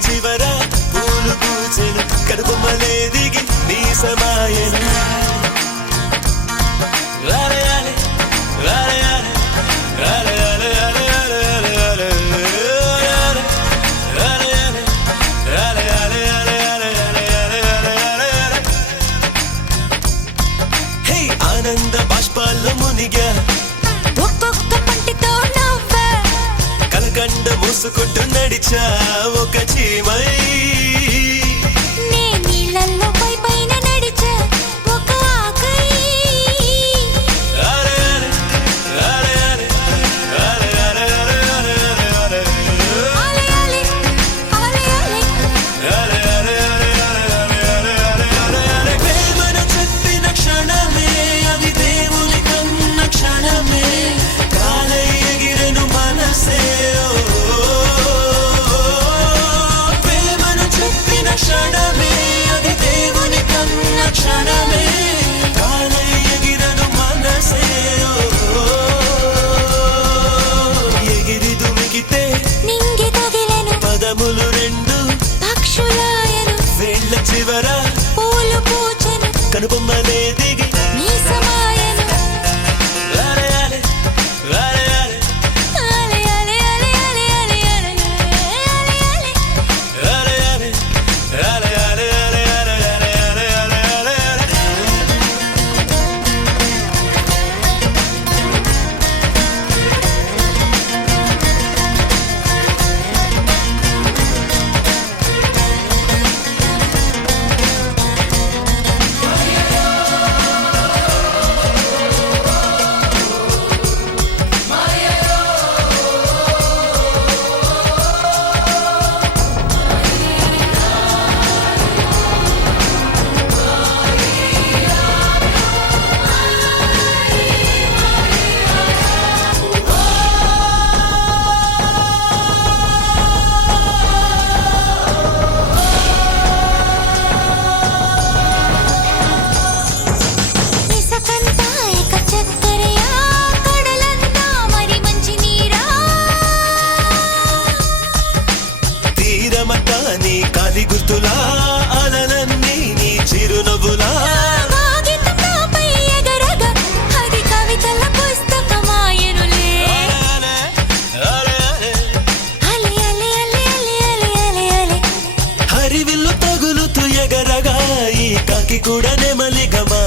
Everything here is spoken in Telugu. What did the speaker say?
చివర పూలు పూచెను కనుబొమ్మలే దిగి నీ సమాయను ఆనంద బాష్పాల్లో మునిగా ఒక్కొక్క పంటితో నవ్వా కలకండ మూసుకుంటూ నడిచా ఒక చీమై నే నీళ్ళల్లో పైన నడిచా ఒక ఆకై ప్రేమను చెప్పిన క్షణమే అది దేవుని కన్న క్షణమే కాలై ఎగిరెను మనసే ప్రేమను చెప్పిన క్షణమే అది దేవుని కన్న క్షణమే కాలై ఎగిరెను మనసే ఎగిరి దుమికితే నింగి తగిలెను పదములు రెండు పక్షులాయను వేళ్ళ చివర పూలు పూచెను కనుబొమ్మలే దిగి నీ సమాయను లాలే లాలే లాలే ఆలే ఆలే ఆలే ఆలే ఆలే ఆలే ఆలే ఆలే ఇసకంతా ఏక చక్కరయా కడలంతా మరి మంచి నీరా తీరమట నీ కాలి గుర్తులా అలలన్నీ నీ చిరునవ్వులా కాగితం నాపై ఎగరగా అది కవితల పుస్తకమాయనులే అలే అలే అలే అలే అలే అలే అలే హరివిల్లు తగులుతూ ఎగరగా ఈ కాకి కూడా నెమలిగమా